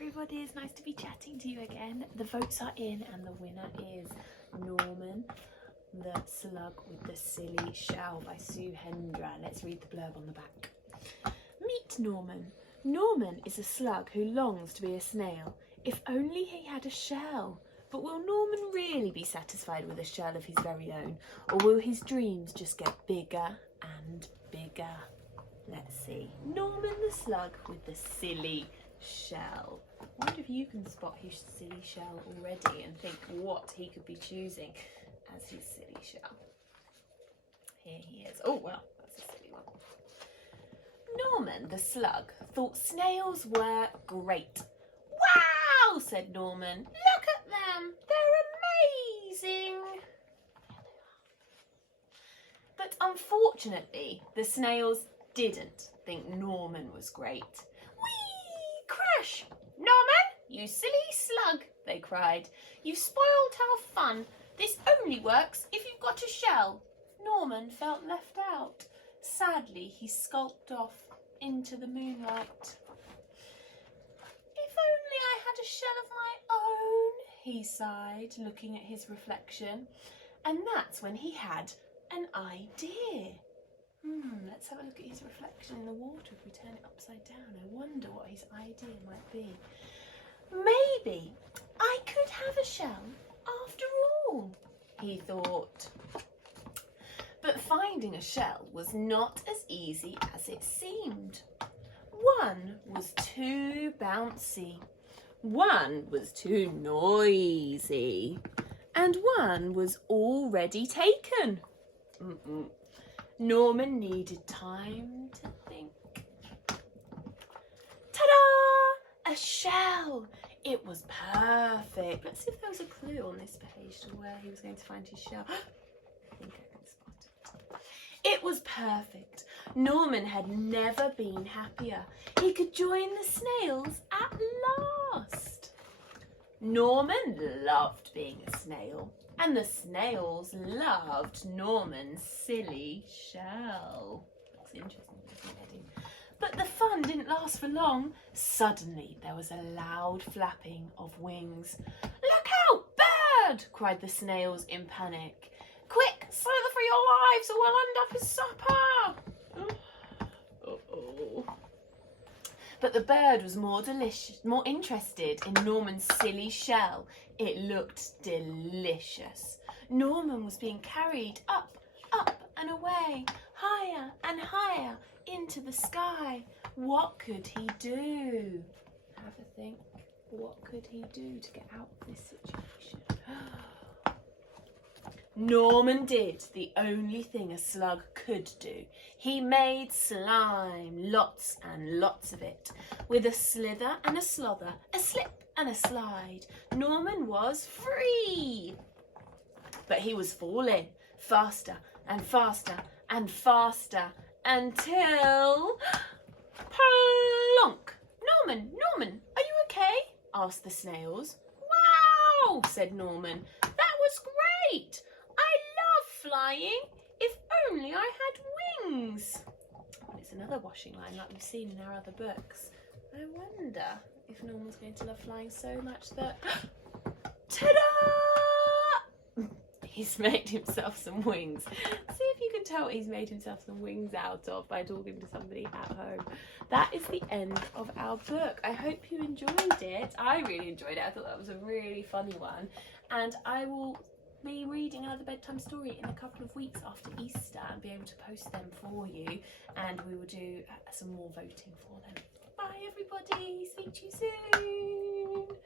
everybody, it's nice to be chatting to you again. The votes are in and the winner is Norman, the Slug with the Silly Shell by Hendra. Let's read the blurb on the back. Meet Norman. Norman is a slug who longs to be a snail. If only he had a shell. But will Norman really be satisfied with a shell of his very own? Or will his dreams just get bigger and bigger? Let's see. Norman the Slug with the Silly Shell. I wonder if you can spot his silly shell already and think what he could be choosing as his silly shell. Here he is. Oh, well, that's a silly one. Norman the Slug thought snails were great. Wow, said Norman. Look at them. They're amazing. But unfortunately, the snails didn't think Norman was great. Whee! Crash! Norman, you silly slug, they cried. You've spoiled our fun. This only works if you've got a shell. Norman felt left out. Sadly, he skulked off into the moonlight. If only I had a shell of my own, he sighed, looking at his reflection. And that's when he had an idea. Let's have a look at his reflection in the water if we turn it upside down. I wonder what his idea might be. Maybe I could have a shell after all, he thought. But finding a shell was not as easy as it seemed. One was too bouncy, one was too noisy, and one was already taken. Norman needed time to think. Ta-da! A shell! It was perfect. Let's see if there was a clue on this page to where he was going to find his shell. I think I can spot it. It was perfect. Norman had never been happier. He could join the snails at last. Norman loved being a snail. And the snails loved Norman's silly shell. Looks interesting, doesn't it? But the fun didn't last for long. Suddenly there was a loud flapping of wings. Look out, bird! Cried the snails in panic. Quick, slither for your lives or we'll end up as supper. Uh-oh. But the bird was more interested in Norman's silly shell. It looked delicious. Norman was being carried up, up and away, higher and higher into the sky. What could he do? Have a think. What could he do to get out of this situation? Norman did the only thing a slug could do. He made slime, lots and lots of it. With a slither and a slother, a slip and a slide, Norman was free. But he was falling faster and faster and faster until... plonk! Norman, Norman, are you okay? Asked the snails. Wow, said Norman. That was great. Flying, if only I had wings. It's another washing line like we've seen in our other books. I wonder if Norman's going to love flying so much that... ta-da! He's made himself some wings. See if you can tell what he's made himself some wings out of by talking to somebody at home. That is the end of our book. I hope you enjoyed it. I really enjoyed it. I thought that was a really funny one. And I will be reading another bedtime story in a couple of weeks after Easter and be able to post them for you, and we will do some more voting for them. Bye everybody, speak to you soon.